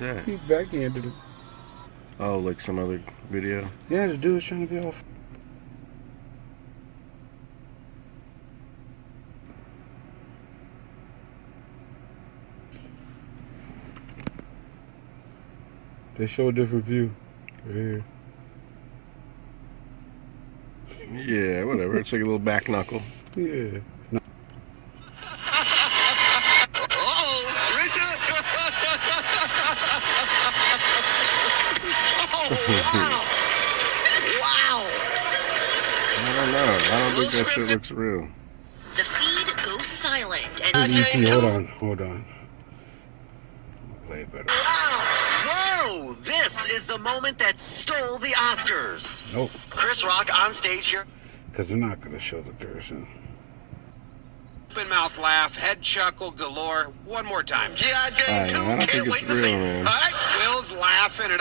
was that? He backhanded him. Oh, like some other video? Yeah, the dude was trying to be off. They show a different view. Right here. Yeah, whatever. It's like a little back knuckle. Yeah. Wow! I don't know. I don't think that shit looks real. The feed goes silent and E.T., hold on. I'll play it better. wow! Whoa! This is the moment that stole the Oscars. Nope. Chris Rock on stage here. Because they're not going to show the person. Open mouth laugh, head chuckle galore. One more time. I don't think it's real, man.